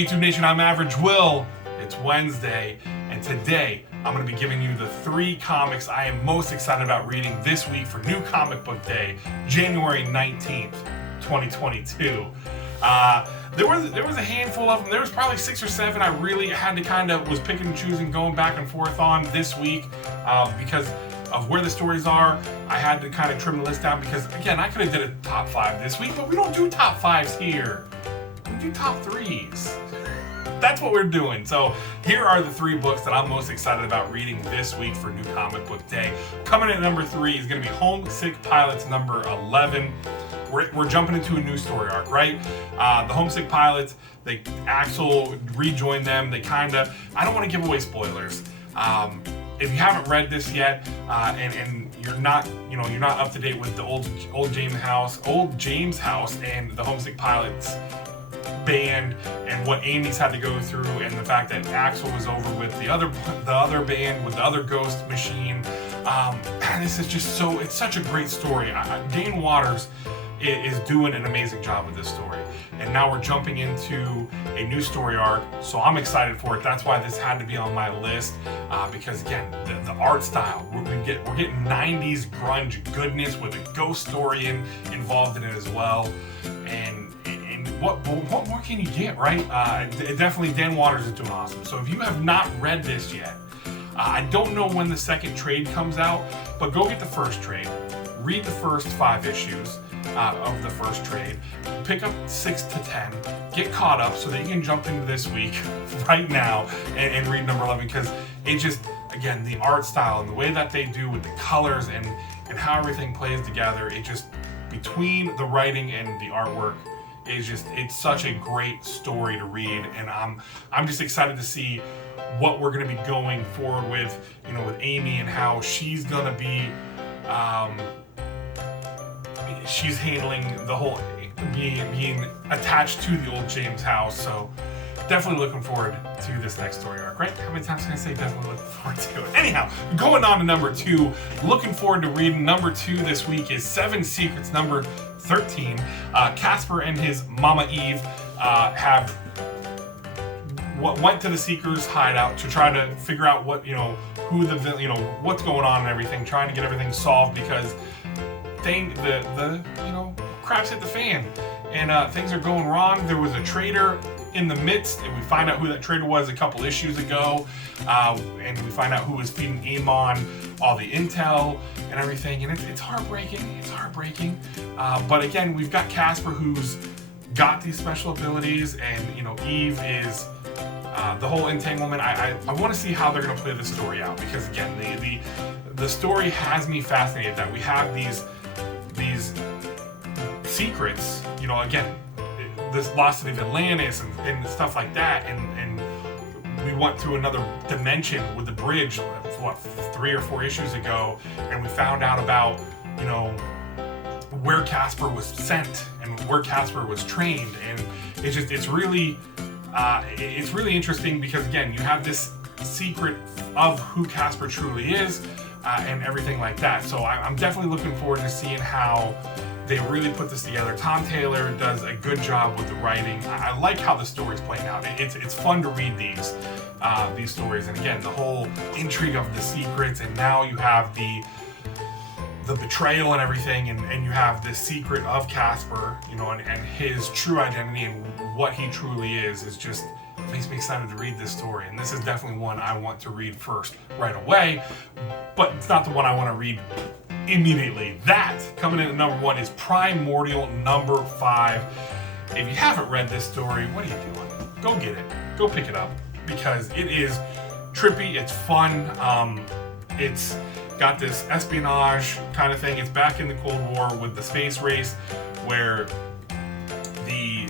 YouTube Nation, I'm Average Will. It's Wednesday, and today I'm going to be giving you the 3 comics I am most excited about reading this week for New Comic Book Day, January 19th, 2022. There was a handful of them. There was probably 6 or 7 I really had to was picking and choosing, going back and forth on this week because of where the stories are. I had to kind of trim the list down because, again, I could have did a top 5 this week, but we don't do top 5s here. We do top 3s. That's what we're doing. So here are the 3 books that I'm most excited about reading this week for New Comic Book Day. Coming in at number 3 is going to be Homesick Pilots number 11. We're jumping into a new story arc, right? The Homesick Pilots, Axel rejoined them. They I don't want to give away spoilers. If you haven't read this yet, and you're not up to date with the old James House and the Homesick Pilots band and what Amy's had to go through, and the fact that Axel was over with the other band with the other ghost machine. This is just it's such a great story. Dane Waters is doing an amazing job with this story, and now we're jumping into a new story arc, so I'm excited for it. That's why this had to be on my list, because again, the art style, we're getting 90s grunge goodness with a ghost story involved in it as well, and what more can you get, right? Definitely Dan Waters is doing awesome. So if you have not read this yet, I don't know when the second trade comes out, but go get the first trade, read the first 5 issues of the first trade, pick up 6 to 10, get caught up so that you can jump into this week right now and read number 11, because it just, again, the art style and the way that they do with the colors and how everything plays together, it just, between the writing and the artwork, it's such a great story to read, and I'm just excited to see what we're going to be going forward with, with Amy, and how she's going to be she's handling the whole being attached to the old James house. So definitely looking forward to this next story arc, right? How many times can I say definitely looking forward to it? Anyhow, going on to number 2, looking forward to reading number 2 this week is 7 Secrets number 13. Casper and his Mama Eve went to the Seeker's hideout to try to figure out what, what's going on and everything, trying to get everything solved, because the crap's hit the fan, and things are going wrong. There was a traitor in the midst, and we find out who that traitor was a couple issues ago, and we find out who was feeding Amon all the intel and everything, and it's heartbreaking. But again, we've got Casper, who's got these special abilities, and Eve is the whole entanglement. I want to see how they're going to play this story out, because again, the story has me fascinated that we have these secrets, again, this lost city of Atlantis and stuff like that, and we went through another dimension with the bridge, 3 or 4 issues ago, and we found out about where Casper was sent and where Casper was trained, and it's really interesting, because again, you have this secret of who Casper truly is, and everything like that. So I'm definitely looking forward to seeing how they really put this together. Tom Taylor does a good job with the writing. I like how the story's playing out. It's fun to read these stories, and again, the whole intrigue of the secrets, and now you have the betrayal and everything, and you have the secret of Casper, and his true identity and what he truly is just makes me excited to read this story. And this is definitely one I want to read first right away, but it's not the one I want to read immediately. That, coming in at number 1, is Primordial number 5. If you haven't read this story, what are you doing? Go get it. Go pick it up, because it is trippy, it's fun, it's got this espionage kind of thing. It's back in the Cold War with the space race, where the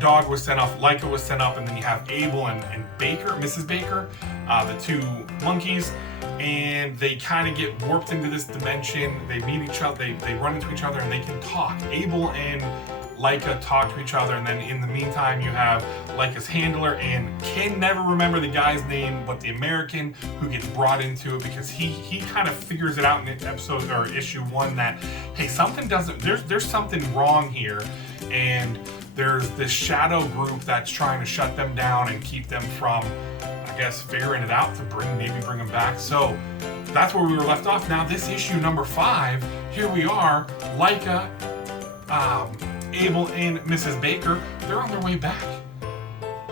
dog was sent off, Leica was sent up, and then you have Abel and Baker, Mrs. Baker, the 2 monkeys, and they kind of get warped into this dimension. They meet each other, they run into each other, and they can talk. Abel and Leica talk to each other, and then in the meantime you have Leica's handler, and can never remember the guy's name, but the American who gets brought into it, because he kind of figures it out in episode or issue 1 that, hey, something doesn't, there's something wrong here, and there's this shadow group that's trying to shut them down and keep them from, I guess, figuring it out to maybe bring them back. So that's where we were left off. Now this issue number 5, here we are, Laika, Abel, and Mrs. Baker, they're on their way back.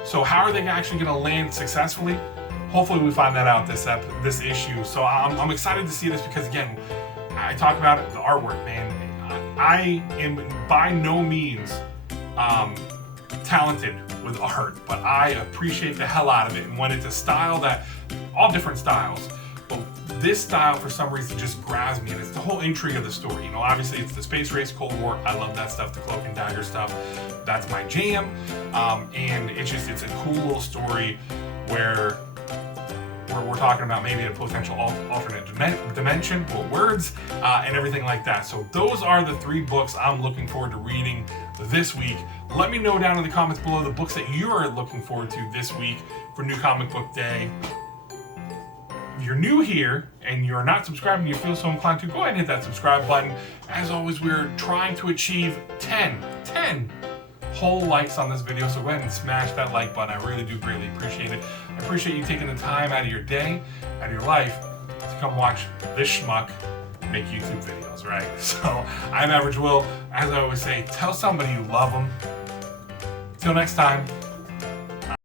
So how are they actually going to land successfully? Hopefully we find that out this issue. So I'm excited to see this because, again, I talk about it, the artwork, man. I am by no means talented with art, but I appreciate the hell out of it. And when it's a style that, all different styles, but this style for some reason just grabs me, and it's the whole intrigue of the story. You know, obviously it's the space race, Cold War. I love that stuff, the cloak and dagger stuff. That's my jam. And it's a cool little story where we're talking about maybe a potential alternate dimension, words, and everything like that. So those are the 3 books I'm looking forward to reading this week. Let me know down in the comments below the books that you are looking forward to this week for New Comic Book Day. If you're new here and you're not subscribed and you feel so inclined to, go ahead and hit that subscribe button. As always, we're trying to achieve 10 whole likes on this video, so go ahead and smash that like button. I really do greatly appreciate it. I appreciate you taking the time out of your day, out of your life, to come watch this schmuck make YouTube videos, right? So, I'm Average Will. As I always say, tell somebody you love them. Till next time.